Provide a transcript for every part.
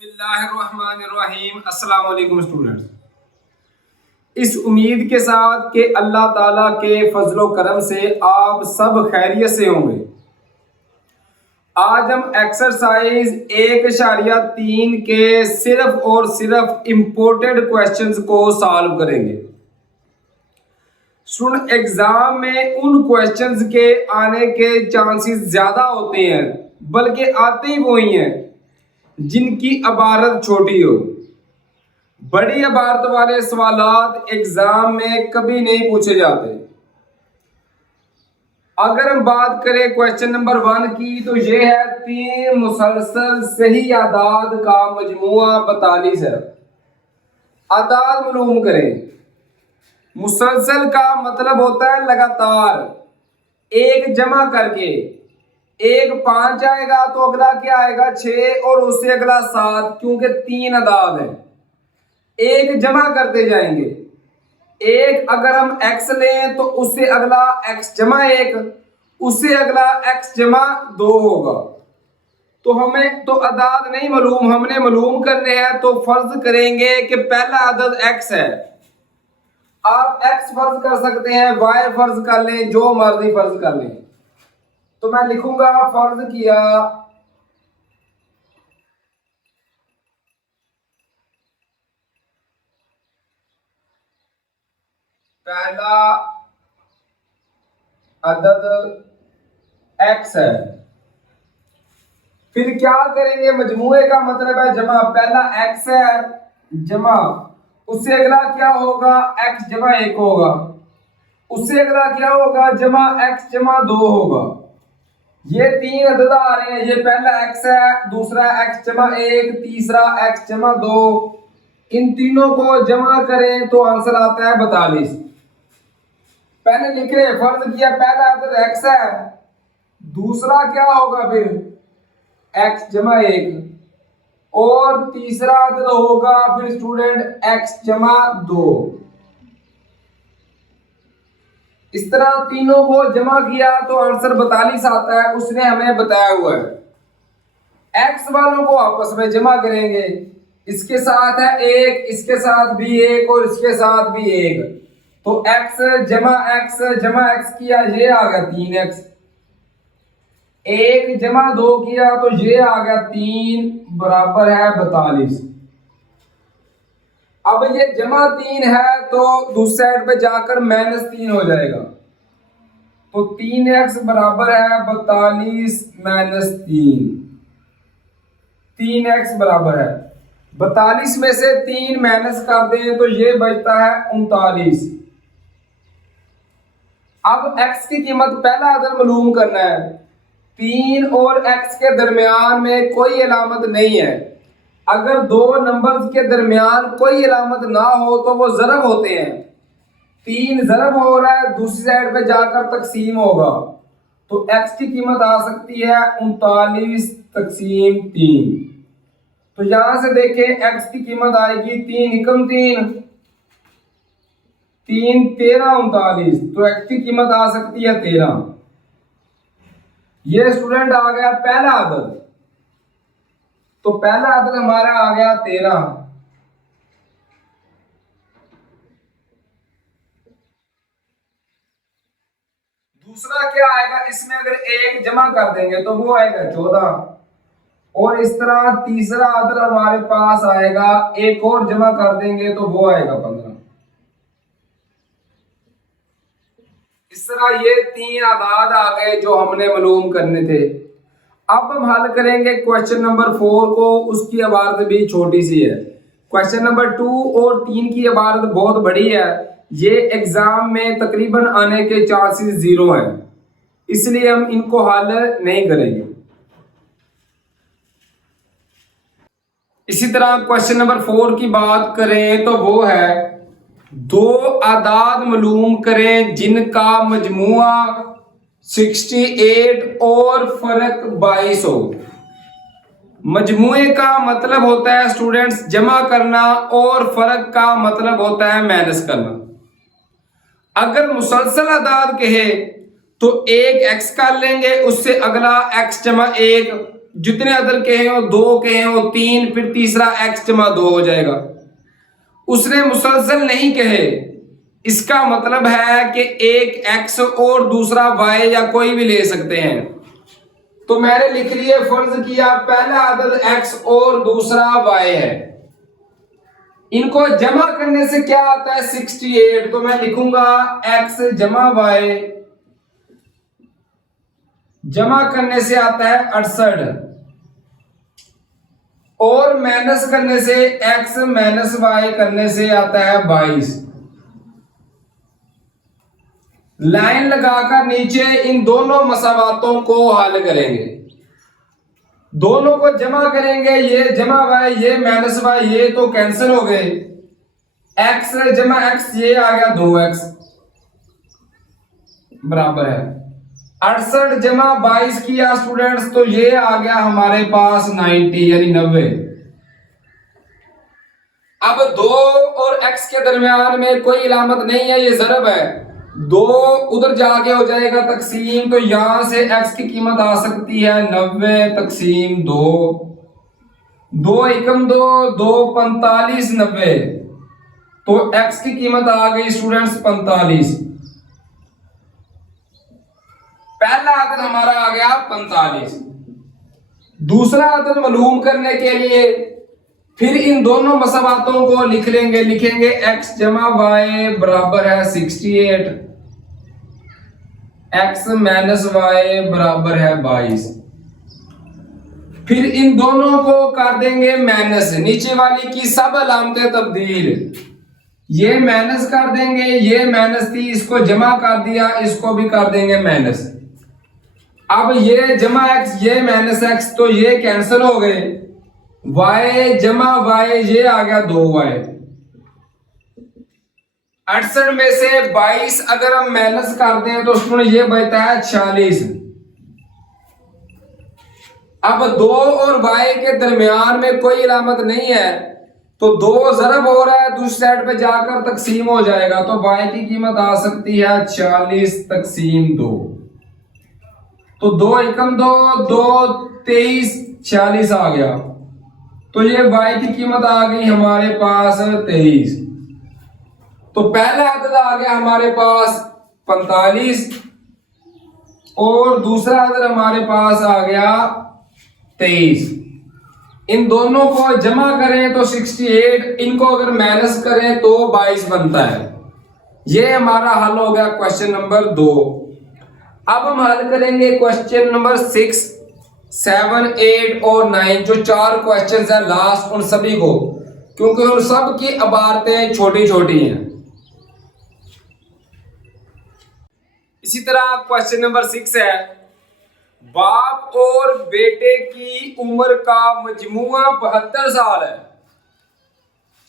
बिस्मिल्लाहिर्रहमानिर्रहीम। अस्सलाम वालेकुम स्टूडेंट्स। इस उम्मीद के साथ कि अल्लाह ताला के फजलो करम से आप सब खैरियत से होंगे, आज हम एक्सरसाइज 1.3 के सिर्फ और सिर्फ इम्पोर्टेड क्वेश्चंस को सॉल्व करेंगे। स्टूडेंट, एग्जाम में उन क्वेश्चंस के आने के चांसेस ज्यादा होते हैं, बल्कि आते ही वही हैं जिनकी इबारत छोटी हो। बड़ी इबारत वाले सवालात एग्जाम में कभी नहीं पूछे जाते। अगर हम बात करें क्वेश्चन नंबर 1 की, तो ये है 3 मुसलसल सही आदाद का मजमुआ 42 है। आदाद मालूम करें। मुसलसल का मतलब होता है लगातार, एक जमा करके। एक 5 आएगा तो अगला क्या आएगा 6 और उससे अगला 7, क्योंकि 3 अदाद है। एक जमा करते जाएंगे। एक अगर हम x लें तो उससे अगला x जमा 1, उससे अगला x जमा 2 होगा। तो हमें तो अदाद नहीं मालूम, हमने मालूम करने हैं। तो फर्ज करेंगे कि पहला अदद x है। आप x फर्ज कर सकते हैं, y फर्ज कर लें, जो मर्जी फर्ज कर लें। तो मैं लिखूंगा फर्ज किया पहला अदद x है। फिर क्या करेंगे, मजमूए का मतलब है जमा। पहला x है जमा, उससे अगला क्या होगा x जमा 1 होगा, उससे अगला क्या होगा जमा x जमा 2 होगा। ये 3 अदद आ रहे हैं। ये पहला x है, दूसरा x जमा 1, तीसरा x जमा 2। इन तीनों को जमा करें तो आंसर आता है 42। पहले लिख रहे, फर्ज किया पहला अदद x है, दूसरा क्या होगा फिर x जमा 1, और तीसरा अदद होगा फिर स्टूडेंट x जमा 2। इस तरह तीनों को जमा किया तो आंसर 42 आता है। उसने हमें बताया हुआ है। x वालों को आपस में जमा करेंगे। इसके साथ है 1, इसके साथ भी 1 और इसके साथ भी 1। तो x जमा x किया, ये आ गया 3x। 1 जमा 2 किया तो ये आ गया 3 बराबर है 42। अब ये जमा 3 है तो दूसरी साइड पे जाकर -3 हो जाएगा। तो 3x बराबर है 42 -3। 3x बराबर है 42 में से 3 माइनस कर दें तो ये बचता है 39। अब x की कीमत पहला अदद मालूम करना है। 3 और x के दरमियान में कोई अलामत नहीं है। अगर दो नंबर्स के दरमियान कोई अलामत ना हो तो वो ज़रब होते हैं। 3 ज़रब हो रहा है, दूसरी साइड पे जाकर तकसीम होगा। तो x की कीमत आ सकती है 39 तकसीम 3। तो यहां से देखें x की कीमत आएगी 3 एकम 3, 3 13 39। तो x की कीमत आ सकती है 13। ये स्टूडेंट आ गया पहला अदद। तो पहला अदद हमारा आ गया 13। दूसरा क्या आएगा, इसमें अगर 1 जमा कर देंगे तो वो आएगा 14। और इस तरह तीसरा अदद हमारे पास आएगा, 1 और जमा कर देंगे तो वो आएगा 15। इस तरह ये 3 आदाद आ गए जो हमने मालूम करने थे। अब हम हल करेंगे क्वेश्चन नंबर 4 को। उसकी इबारत भी छोटी सी है। क्वेश्चन नंबर 2 और 3 की इबारत बहुत बड़ी है। ये एग्जाम में तकरीबन आने के चांसेस 0 हैं, इसलिए हम इनको हल नहीं करेंगे। इसी तरह क्वेश्चन नंबर 4 की बात करें तो वो है 2 आदाद मालूम करें जिनका मजमुआ 68 और फर्क 22 हो। मजमुए का मतलब होता है स्टूडेंट्स जमा करना, और फर्क का मतलब होता है माइनस करना। अगर मुसलसल आदाद कहे तो एक x कर लेंगे, उससे अगला x जमा 1, जितने अदर के हैं वो 2 के हैं वो 3, फिर तीसरा x जमा 2 हो जाएगा। उसने मुसलसल नहीं कहे, इसका मतलब है कि एक x और दूसरा y या कोई भी ले सकते हैं। तो मैंने लिख लिया, फर्ज किया पहला अदद x और दूसरा y है, इनको जमा करने से क्या आता है 68। तो मैं लिखूंगा x जमा y जमा करने से आता है 68 और माइनस करने से x माइनस y करने से आता है 22। लाइन लगाकर नीचे इन दोनों मसावातों को हल करेंगे, दोनों को जमा करेंगे, ये जमा y ये माइनस y ये तो कैंसिल हो गए, x जमा x ये आ गया 2x बराबर है 68 जमा 22 किया स्टूडेंट्स, तो ये आ गया हमारे पास 90 यानी 90। अब 2 और x के दरमियान में कोई इलामत नहीं है, ये ज़रब है, 2 उधर जाके हो जाएगा तकसीम, तो यहां से x की कीमत आ सकती है 90 तकसीम 2, 2 एकम 2, 2 45 90, तो x की कीमत आ गई स्टूडेंट्स 45। पहला अदद हमारा आ गया 45। दूसरा अदद मालूम करने के लिए फिर इन दोनों मसावातों को लिख लेंगे, लिखेंगे x जमा y बराबर है 68, x माइनस y बराबर है 22। फिर इन दोनों को कर देंगे माइनस, नीचे वाली की सब अलामतें तब्दील, ये माइनस कर देंगे, ये माइनस थी इसको जमा कर दिया, इसको भी कर देंगे माइनस। अब ये जमा x ये माइनस x, तो ये कैंसिल हो गए, y जमा y ये आ गया 2y। 68 में से 22 अगर हम माइनस करते हैं तो उसमें ये बचता है 46। अब 2 और y के दरमियान में कोई इलामत नहीं है, तो 2 ज़रब हो रहा है, दूसरी साइड पे जाकर तकसीम हो जाएगा, तो y की कीमत आ सकती है 40 तकसीम 2, तो 2 एकम 2, 2 23 46 आ गया, तो ये y की कीमत आ गई हमारे पास 23। तो पहला अदद आ गया हमारे पास 45 और दूसरा अदद हमारे पास आ गया 23। इन दोनों को जमा करें तो 68, इनको अगर माइनस करें तो 22 बनता है। ये हमारा हल हो गया क्वेश्चन नंबर 2। अब हम हल करेंगे क्वेश्चन नंबर 6, 7, 8 और 9, जो 4 क्वेश्चन है लास्ट, उन सभी को, क्योंकि उन सब की इबारतें छोटी छोटी हैं। इसी तरह क्वेश्चन नंबर 6 है, बाप और बेटे की उम्र का मजमुआ 72 साल है।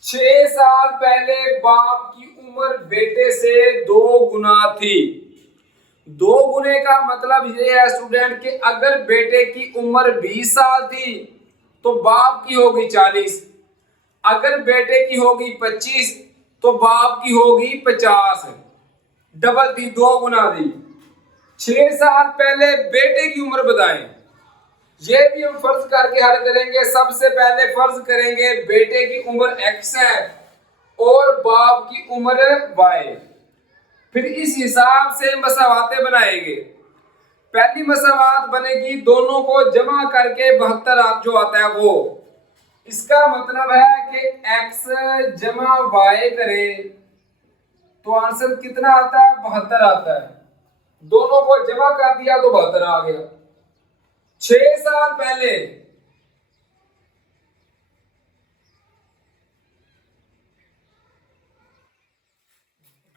6 साल पहले बाप की उम्र बेटे से 2 गुना थी। 2 गुने का मतलब ये है स्टूडेंट कि अगर बेटे की उम्र 20 साल थी तो बाप की होगी 40, अगर बेटे की होगी 25 तो बाप की होगी 50, डबल थी, 2 गुना थी। 6 साल पहले बेटे की उम्र बताएं, ये भी हम फर्ज करके हल करेंगे। सबसे पहले फर्ज करेंगे बेटे की उम्र x है और बाप की उम्र y, फिर इस हिसाब से मसावातें बनाएंगे। पहली मसावात बनेगी दोनों को जमा करके 72 जो आता है वो, इसका मतलब है कि x जमा y करें तो आंसर कितना आता है 72 आता है। दोनों को जमा कर दिया तो 72 आ गया। 6 साल पहले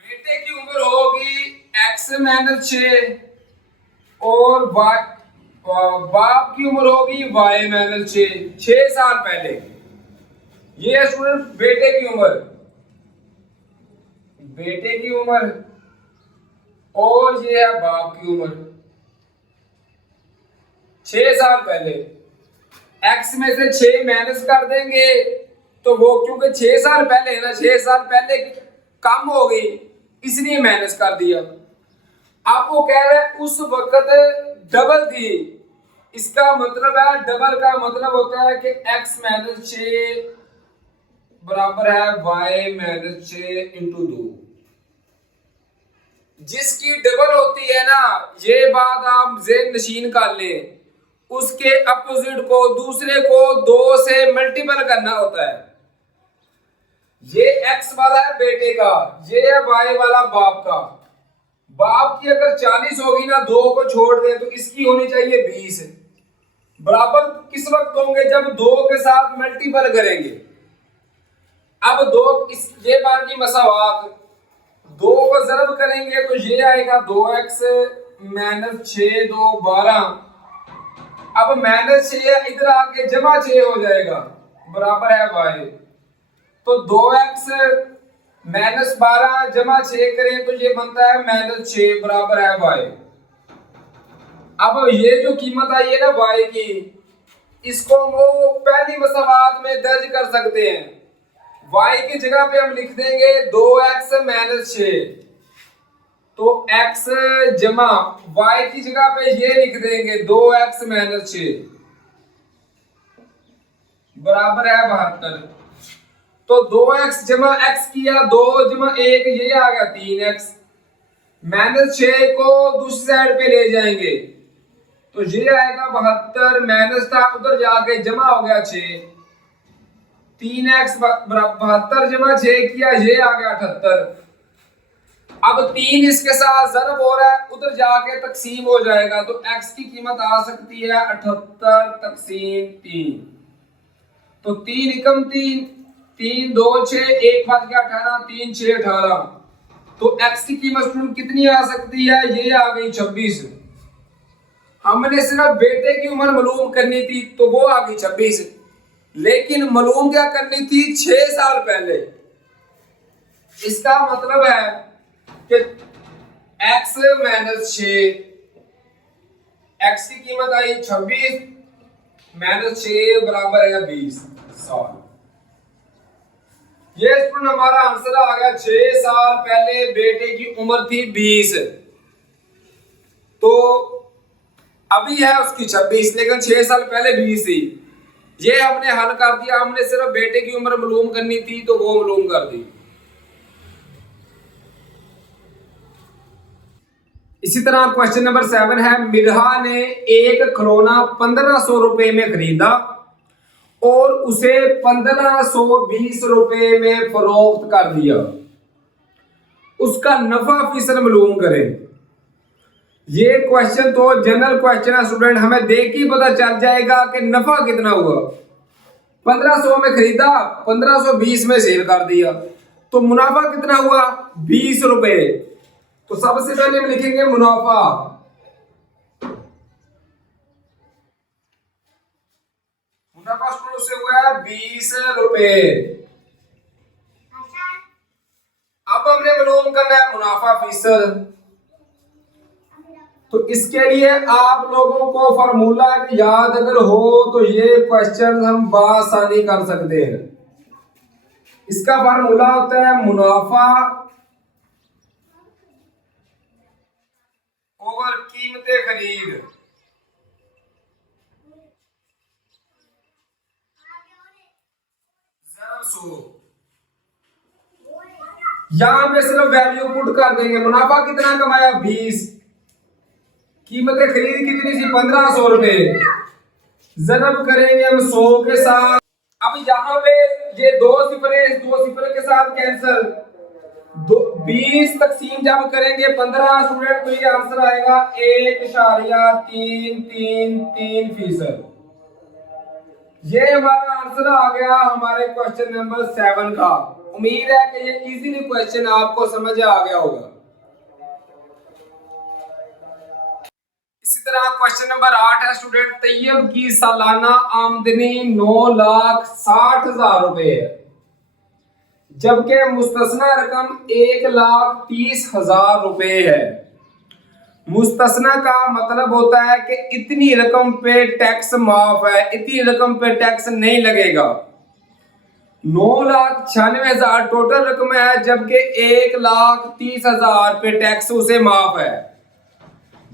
बेटे की उम्र होगी x माइनस 6 और बाप की उम्र होगी y माइनस 6। 6 साल पहले ये स्टूडेंट बेटे की उम्र, बेटे की उम्र और ये है बाप की उम्र। 6 साल पहले x में से 6 माइनस कर देंगे तो वो, क्योंकि 6 साल पहले है ना, 6 साल पहले कम हो गई इसलिए माइनस कर दिया। अब वो कह रहे हैं उस वक्त डबल थी इसका मतलब है, डबल का मतलब होता है कि x माइनस 6 बराबर है y माइनस 6 इंटू 2। जिसकी डबल होती है ना, ये बात आप ज़हन नशीन कर लें, उसके अपोजिट को, दूसरे को 2 से मल्टीपल करना होता है। ये x वाला है बेटे का, ये है y वाला बाप का। बाप की अगर 40 होगी ना, 2 को छोड़ दें तो इसकी होनी चाहिए 20। बराबर किस वक्त होंगे? जब 2 के साथ मल्टीपल करेंगे। अब 2 इस ये बार की मसावात, 2 को जरब करेंगे तो ये आएगा 2x माइनस 6 2 12। अब माइनस 6 इधर आके जमा 6 हो जाएगा, बराबर है y। तो 2x माइनस 12 जमा 6 करें तो ये बनता है माइनस 6 बराबर है y। अब ये जो कीमत आई है ना y की, इसको वो पहली मसावात में दर्ज कर सकते हैं। y की जगह पे हम लिख देंगे 2x माइनस 6, तो x जमा y की जगह पे ये लिख देंगे 2x माइनस 6 बराबर है 72। तो 2x जमा x किया, 2 जमा 1 ये आ गया 3x। माइनस 6 को दूसरी साइड पे ले जाएंगे तो ये आएगा 72, माइनस था उधर जाके जमा हो गया 6। 3x 72 जमा 6 किया, ये आ गया 78। अब 3 इसके साथ ज़रब हो रहा है, उधर जाके तकसीम हो जाएगा, तो x की कीमत आ सकती है 78 तकसीम 3। तो 3 एकम 3, 3 2 6, 1 बच गया 18, 3 6 18। तो x की कीमत कितनी आ सकती है? ये आ गई 26। हमने सिर्फ बेटे की उम्र मालूम करनी थी तो वो आ गई 26, लेकिन मालूम क्या करनी थी? 6 साल पहले। इसका मतलब है कि x माइनस 6, x की कीमत आई 26 माइनस 6 बराबर है 20 साल। ये हमारा आंसर आ गया। 6 साल पहले बेटे की उम्र थी 20, तो अभी है उसकी 26, लेकिन 6 साल पहले 20 थी। ये हमने हल कर दिया, हमने सिर्फ बेटे की उम्र मालूम करनी थी तो वो मालूम कर दी। इसी तरह क्वेश्चन नंबर 7 है, मिरहा ने एक खिलौना 1500 रुपए में खरीदा और उसे 1520 रुपए में फरोख्त कर दिया, उसका नफा फीसद मालूम करें। ये क्वेश्चन तो जनरल क्वेश्चन है स्टूडेंट, हमें देख के पता चल जाएगा कि नफा कितना हुआ। 1500 में खरीदा, 1520 में सेल कर दिया, तो मुनाफा कितना हुआ? 20 रुपए। तो सबसे पहले हम लिखेंगे मुनाफा। मुनाफा स्टूडेंट से हुआ 20 रुपए। अब हमने मालूम करना है मुनाफा फीसद। तो इसके लिए आप लोगों को फार्मूला याद अगर हो तो ये क्वेश्चन हम बासानी कर सकते हैं। इसका फार्मूला होता है मुनाफा ओवर कीमते खरीद। यहां पे सिर्फ वैल्यू पुट कर देंगे। मुनाफा कितना कमाया? 20। कीमत खरीद कितनी थी? 1500 रुपए। जरब करेंगे हम 100 के साथ। अब यहाँ पे ये 2 सिफरे, 2 सिफरे के साथ कैंसिल। 20 तकसीम जब करेंगे 15 स्टूडेंट तो ये आंसर आएगा 1.333%। ये हमारा आंसर आ गया हमारे क्वेश्चन नंबर 7 का। उम्मीद है कि ये इजीली क्वेश्चन आपको समझ आ गया होगा। इसी तरह क्वेश्चन नंबर 8 है स्टूडेंट, तैयब की सालाना आमदनी 9,60,000 रुपए है, जबकि मुस्तस्ना रकम 1,30,000 रुपए है। मुस्तस्ना का मतलब होता है कि इतनी रकम पे टैक्स माफ है, इतनी रकम पे टैक्स नहीं लगेगा। 9,96,000 टोटल रकम है, जबकि 1,30,000 पे टैक्स उसे माफ है।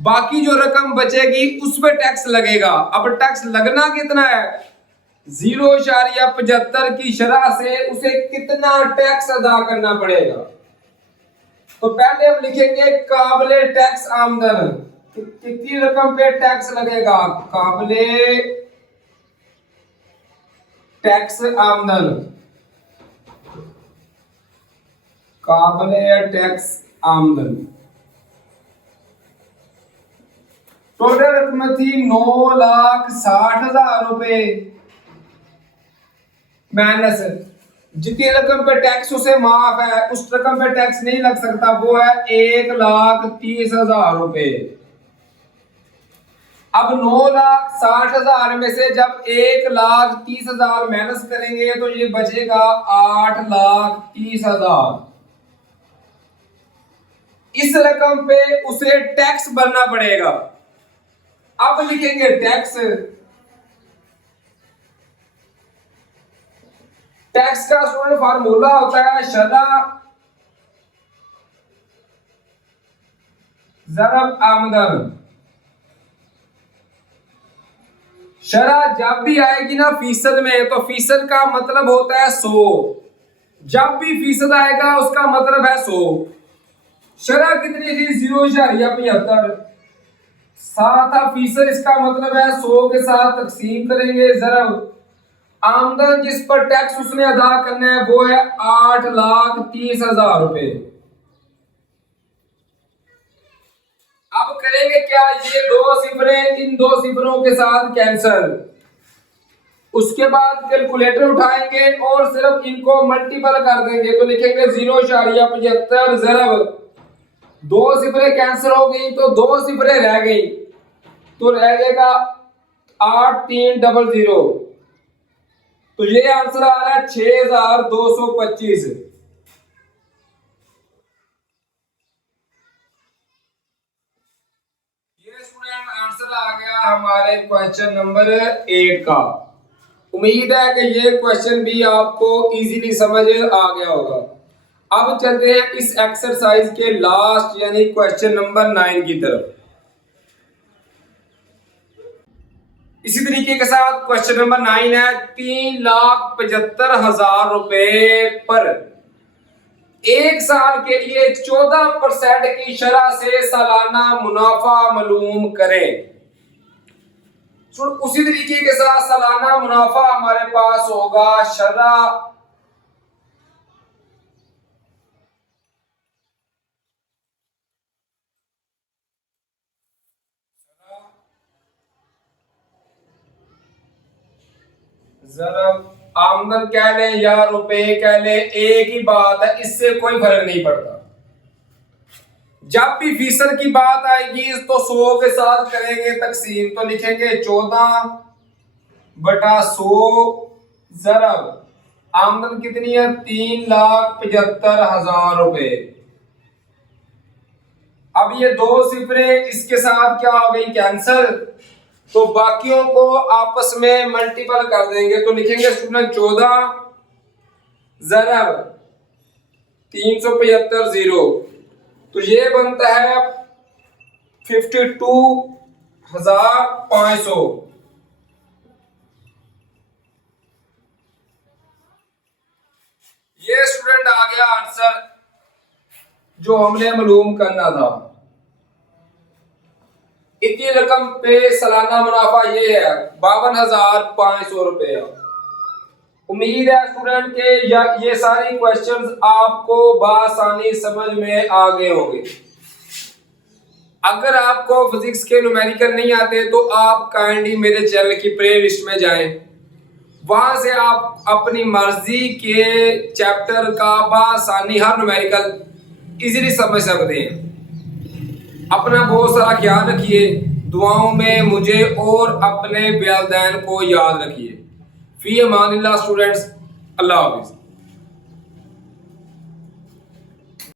बाकी जो रकम बचेगी उस पर टैक्स लगेगा। अब टैक्स लगना कितना है, 0.75 की शरह से उसे कितना टैक्स अदा करना पड़ेगा। तो पहले हम लिखेंगे काबिले टैक्स आमदन, कितनी रकम पे टैक्स लगेगा, काबिले टैक्स आमदन, काबिले टैक्स आमदन। टोटल रकम थी 9,60,000 रुपए माइनस जितनी रकम पे टैक्स उसे माफ है उस रकम पे टैक्स नहीं लग सकता, वो है 1,30,000 रुपए। अब 9,60,000 में से जब 1,30,000 माइनस करेंगे तो ये बचेगा 8,30,000। इस रकम पे उसे टैक्स भरना पड़ेगा। अब लिखेंगे टैक्स, टैक्स का स्टूडेंट फार्मूला होता है शरह ज़रब आमदन। शरह जब भी आएगी ना फीसद में तो फीसद का मतलब होता है 100, जब भी फीसद आएगा उसका मतलब है 100। शरह कितनी थी 0.75, 7% इसका मतलब है 100 के साथ तकसीम करेंगे ज़रब आमदन जिस पर टैक्स उसने अदा करना है वो है 8,30,000 रुपए। अब करेंगे क्या, ये दो सिफरें इन दो सिफरों के साथ कैंसल, उसके बाद कैलकुलेटर उठाएंगे और सिर्फ इनको मल्टीपल कर देंगे। तो लिखेंगे 0.75 ज़रब, दो सिफरें कैंसिल हो गई तो दो सिफरें रह गई, तो रह जाएगा 8,300। तो ये आंसर आ रहा है 6,225। ये स्टूडेंट आंसर आ गया हमारे क्वेश्चन नंबर 8 का। उम्मीद है कि ये क्वेश्चन भी आपको इजीली समझ आ गया होगा। अब चलते हैं इस एक्सरसाइज के लास्ट यानी क्वेश्चन नंबर 9 की तरफ। इसी तरीके के साथ क्वेश्चन नंबर 9 है, 3,75,000 रुपए पर एक साल के लिए 14% की शरह से सालाना मुनाफा मालूम करें। उसी तरीके के साथ सालाना मुनाफा हमारे पास होगा शरह ज़रब आमदन कह लें या रुपए कह लें, एक ही बात है, इससे कोई फर्क नहीं पड़ता। जब भी फीसद की बात आएगी तो 100 के साथ करेंगे तकसीम, तो लिखेंगे 14/100 ज़रब आमदन कितनी है 3,75,000 रुपए। अब ये दो सिफरें इसके साथ क्या हो गई कैंसल, तो बाकियों को आपस में मल्टीपल कर देंगे। तो लिखेंगे स्टूडेंट 14 ज़रब 375 तो ये बनता है 52,500। ये स्टूडेंट आ गया आंसर जो हमने मालूम करना था। इतनी रकम पे सालाना मुनाफा ये है 52,500 रुपए। उम्मीद है स्टूडेंट के ये सारी क्वेश्चंस आपको बआसानी समझ में आ गए होंगे। अगर आपको फिजिक्स के न्यूमेरिकल नहीं आते तो आप काइंडली मेरे चैनल की प्ले लिस्ट में जाएं, वहां से आप अपनी मर्जी के चैप्टर का बआसानी हर न्यूमेरिकल इजीली समझ सकते हैं। अपना बहुत सारा ख्याल रखिए, दुआओं में मुझे और अपने वालिदैन को याद रखिए। फी अमानिल्लाह स्टूडेंट्स, अल्लाह हाफिज़।